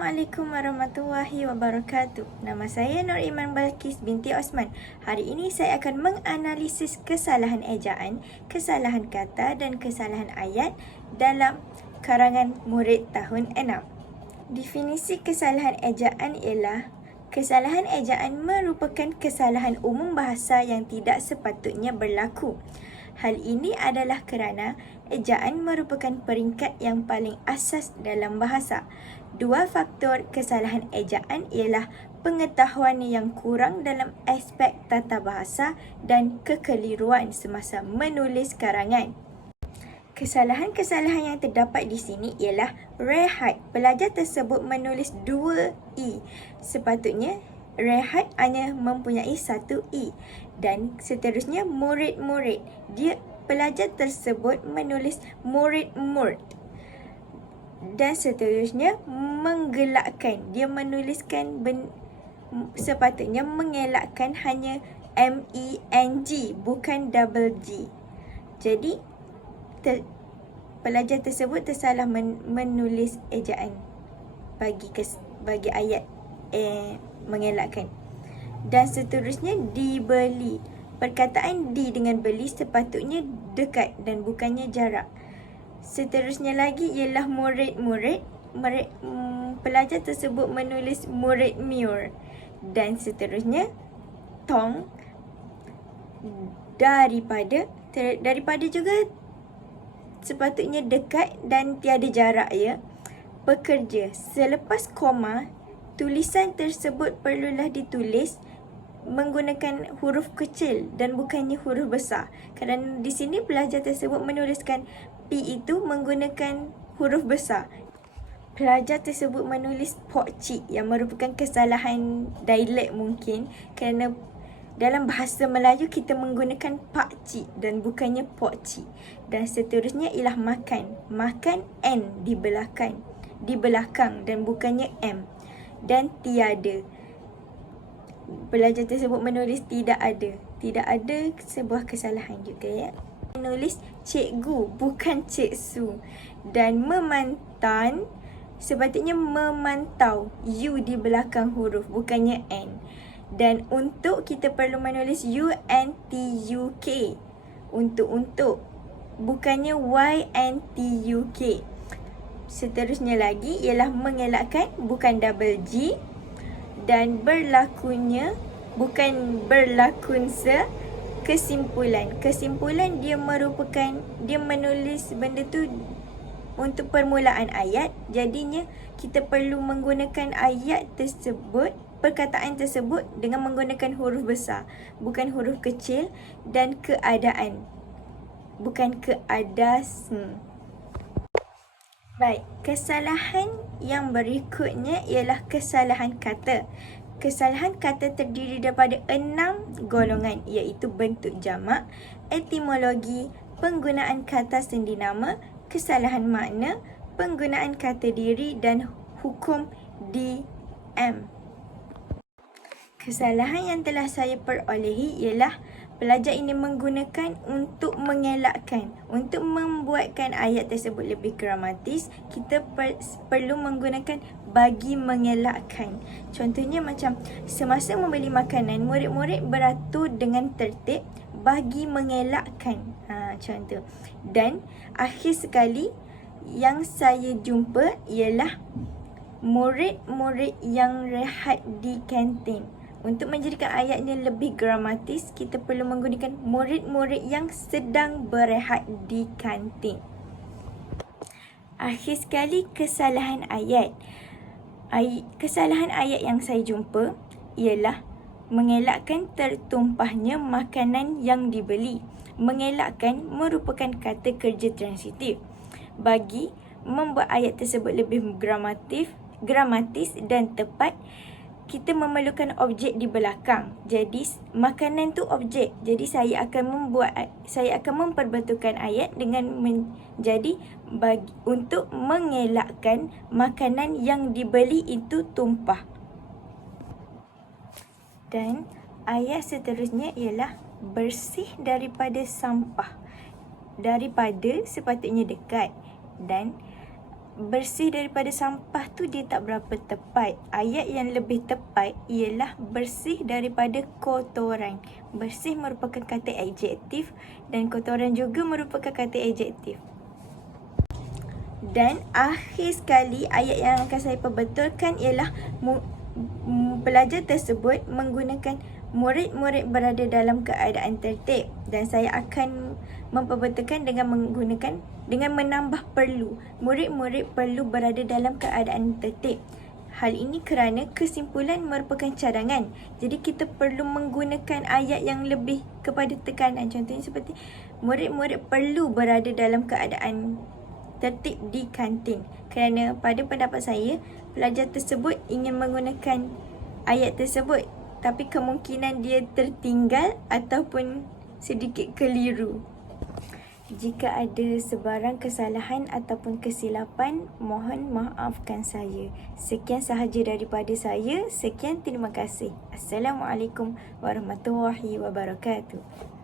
Assalamualaikum warahmatullahi wabarakatuh. Nama saya Nur Iman Balkis binti Osman. Hari ini saya akan menganalisis kesalahan ejaan, kesalahan kata dan kesalahan ayat dalam karangan murid tahun 6. Definisi kesalahan ejaan ialah kesalahan ejaan merupakan kesalahan umum bahasa yang tidak sepatutnya berlaku. Hal ini adalah kerana ejaan merupakan peringkat yang paling asas dalam bahasa. Dua faktor kesalahan ejaan ialah pengetahuan yang kurang dalam aspek tata bahasa dan kekeliruan semasa menulis karangan. Kesalahan-kesalahan yang terdapat di sini ialah rehat. Pelajar tersebut menulis 2 i. Sepatutnya rehat hanya mempunyai 1 i. Dan seterusnya murid-murid. Pelajar tersebut menulis murid-murd. Dan seterusnya menggelakkan. Dia menuliskan sepatutnya mengelakkan hanya MENG bukan double G. Jadi pelajar tersebut tersalah menulis ejaan bagi ayat mengelakkan. Dan seterusnya dibeli. Perkataan di dengan beli sepatutnya dekat dan bukannya jarak. Seterusnya lagi ialah murid-murid. Pelajar tersebut menulis murid-mur. Dan seterusnya tong daripada juga sepatutnya dekat dan tiada jarak ya. Pekerja. Selepas koma, tulisan tersebut perlulah ditulis menggunakan huruf kecil dan bukannya huruf besar. Kerana di sini pelajar tersebut menuliskan P itu menggunakan huruf besar. Pelajar tersebut menulis pokcik yang merupakan kesalahan dialek mungkin kerana dalam bahasa Melayu kita menggunakan pakcik dan bukannya pokcik. Dan seterusnya ialah makan. Makan N di belakang dan bukannya M. Dan tiada. Pelajar tersebut menulis tidak ada. Tidak ada sebuah kesalahan juga ya. Menulis cikgu bukan ciksu. Dan memantan sepatutnya memantau. U di belakang huruf bukannya N. Dan untuk kita perlu menulis UNTUK. Untuk bukannya YNTUK. Seterusnya lagi ialah mengelakkan bukan double G. Dan berlakunya bukan berlakunsa. Kesimpulan. Kesimpulan dia menulis benda tu untuk permulaan ayat. Jadinya kita perlu menggunakan ayat tersebut, perkataan tersebut dengan menggunakan huruf besar, bukan huruf kecil. Dan keadaan, bukan keadasan. Baik, kesalahan yang berikutnya ialah kesalahan kata. Kesalahan kata terdiri daripada 6 golongan iaitu bentuk jamak, etimologi, penggunaan kata sendi nama, kesalahan makna, penggunaan kata diri dan hukum DM. Kesalahan yang telah saya perolehi ialah pelajar ini menggunakan untuk mengelakkan. Untuk membuatkan ayat tersebut lebih gramatis, kita perlu menggunakan bagi mengelakkan. Contohnya macam semasa membeli makanan, murid-murid beratur dengan tertib bagi mengelakkan. Contoh. Dan akhir sekali yang saya jumpa ialah murid-murid yang rehat di kantin. Untuk menjadikan ayatnya lebih gramatis, kita perlu menggunakan murid-murid yang sedang berehat di kantin. Akhir sekali, kesalahan ayat. Kesalahan ayat yang saya jumpa ialah mengelakkan tertumpahnya makanan yang dibeli. Mengelakkan merupakan kata kerja transitif. Bagi membuat ayat tersebut lebih gramatis dan tepat, kita memerlukan objek di belakang. Jadi makanan tu objek. Jadi saya akan memperbetulkan ayat dengan menjadi untuk mengelakkan makanan yang dibeli itu tumpah. Dan ayat seterusnya ialah bersih daripada sampah. Daripada sepatutnya dekat dan bersih daripada sampah tu dia tak berapa tepat. Ayat yang lebih tepat ialah bersih daripada kotoran. Bersih merupakan kata adjektif dan kotoran juga merupakan kata adjektif. Dan akhir sekali ayat yang akan saya perbetulkan ialah pelajar tersebut menggunakan murid-murid berada dalam keadaan tertib, dan saya akan memperbetulkan dengan menambah perlu. Murid-murid perlu berada dalam keadaan tertib. Hal ini kerana kesimpulan merupakan cadangan. Jadi kita perlu menggunakan ayat yang lebih kepada tekanan. Contohnya seperti murid-murid perlu berada dalam keadaan tertib di kantin. Kerana pada pendapat saya, pelajar tersebut ingin menggunakan ayat tersebut, tapi kemungkinan dia tertinggal ataupun sedikit keliru. Jika ada sebarang kesalahan ataupun kesilapan, mohon maafkan saya. Sekian sahaja daripada saya. Sekian, terima kasih. Assalamualaikum warahmatullahi wabarakatuh.